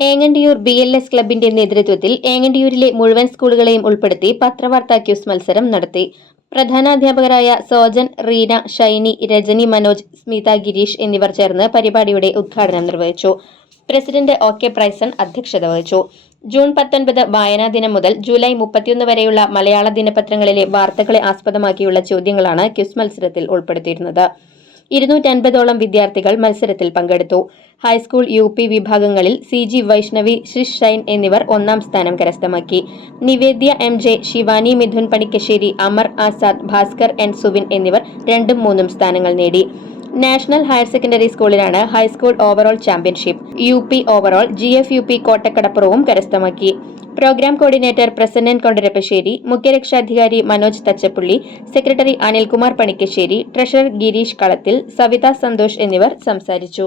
Engandiyur B L S ക്ലബിന്റെ നേതൃത്വത്തിൽ ഏങ്ങണ്ടിയൂരിലെ മുഴുവൻ സ്കൂളുകളെയും ഉൾപ്പെടുത്തി പത്രവാർത്താ ക്യൂസ് മത്സരം നടത്തി. പ്രധാനാധ്യാപകരായ സോജൻ റീന ഷൈനി രജനി മനോജ് സ്മിത ഗിരീഷ് എന്നിവർ ചേർന്ന് പരിപാടിയുടെ ഉദ്ഘാടനം നിർവഹിച്ചു. പ്രസിഡന്റ് ഒ കെ പ്രൈസൺ അധ്യക്ഷത വഹിച്ചു. ജൂൺ പത്തൊൻപത് വായനാ ദിനം മുതൽ ജൂലൈ മുപ്പത്തിയൊന്ന് വരെയുള്ള മലയാള ദിനപത്രങ്ങളിലെ വാർത്തകളെ ആസ്പദമാക്കിയുള്ള ചോദ്യങ്ങളാണ് ക്യൂസ് മത്സരത്തിൽ ഉൾപ്പെടുത്തിയിരുന്നത്. ഇരുന്നൂറ്റൻപതോളം വിദ്യാർത്ഥികൾ മത്സരത്തിൽ പങ്കെടുത്തു. ഹൈസ്കൂൾ യു പി വിഭാഗങ്ങളിൽ സി ജി വൈഷ്ണവി ശ്രിഷ് ഷൈൻ എന്നിവർ ഒന്നാം സ്ഥാനം കരസ്ഥമാക്കി. Nivedya M J Shivani Mithun Panikkassery Amar Azad Bhaskar N Suvin എന്നിവർ രണ്ടും മൂന്നും സ്ഥാനങ്ങൾ നേടി. നാഷണൽ ഹയർ സെക്കൻഡറി സ്കൂളിലാണ് high school overall championship. U P overall G F U P കോട്ടക്കടപ്പുറവും കരസ്ഥമാക്കി. പ്രോഗ്രാം കോർഡിനേറ്റർ പ്രസന്നൻ കൊണ്ടരപ്പശ്ശേരി മുഖ്യരക്ഷാധികാരി മനോജ് തച്ചപ്പുള്ളി സെക്രട്ടറി അനിൽകുമാർ പണിക്കശ്ശേരി ട്രഷറർ ഗിരീഷ് കളത്തിൽ സവിത സന്തോഷ് എന്നിവർ സംസാരിച്ചു.